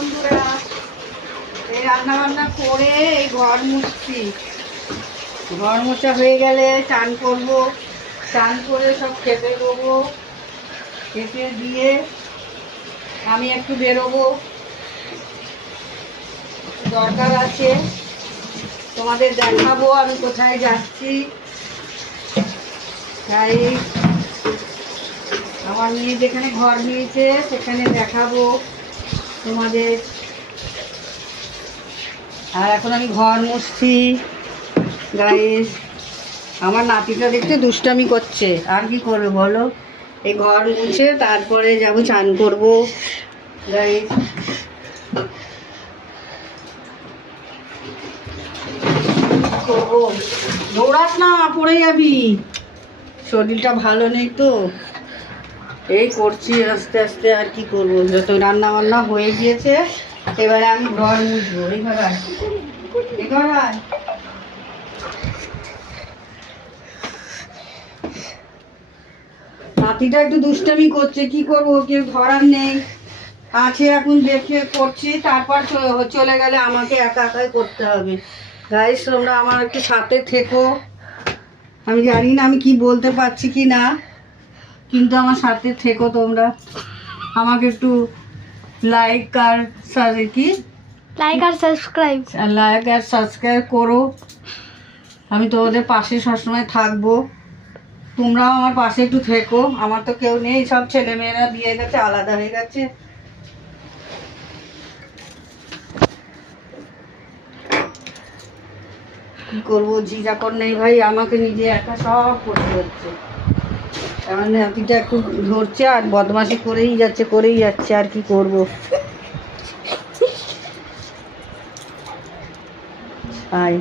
বন্ধুরা, এই রান্না বান্না করে এই ঘর মুছছি। ঘর মোছা হয়ে গেলে চান করবো, চান করে সব খেতে দেবো। খেতে দিয়ে আমি একটু বেরোবো, দরকার আছে, তোমাদের দেখাবো আমি কোথায় যাচ্ছি। তাই আমার মেয়ে যেখানে ঘর নিয়েছে সেখানে দেখাবো তোমাদের। আর এখন আমি ঘর মুছছি গাইস। আমার নাতিটা দেখতে দুষ্টামি করছে, আর কি করবে বলো। এই ঘর মুছে তারপরে যাব চান করবো গাইস। দৌড়াস না, পড়ে যাবি। শরীরটা ভালো নেই তো, এই করছি আস্তে আস্তে। আর কি করবো, যত রান্না বান্না হয়ে গিয়েছে এবারে আমি ঘর মুছবো। এই ঘর আয়, এই ঘর আয়। নাতিটা একটু দুষ্টামি করছে, কি করবো, কেউ ধরার নেই। আছে এখন দেখে করছি, তারপর চলে গেলে আমাকে একা একাই করতে হবে। গাইস তোমরা আমার একটু সাথে থেকো। আমি জানি না আমি কি বলতে পারছি কি না, কিন্তু আমার সাথে থেকো তোমরা। আমাকে একটু লাইক আর সাবস্ক্রাইব করো। আমি তোমাদের পাশে সবসময় থাকবো, তোমরাও আমার পাশে একটু থেকো। আমার তো কেউ নেই, সব ছেলেমেয়েরা বিয়ে গেছে, আলাদা হয়ে গেছে। কি করবো, ঝিঝাকর নেই ভাই, আমাকে নিজে একা সব করতে হচ্ছে। আমার নাতিটা একটু ধরছে আর বদমাশি করেই যাচ্ছে। আর কি করব। আয়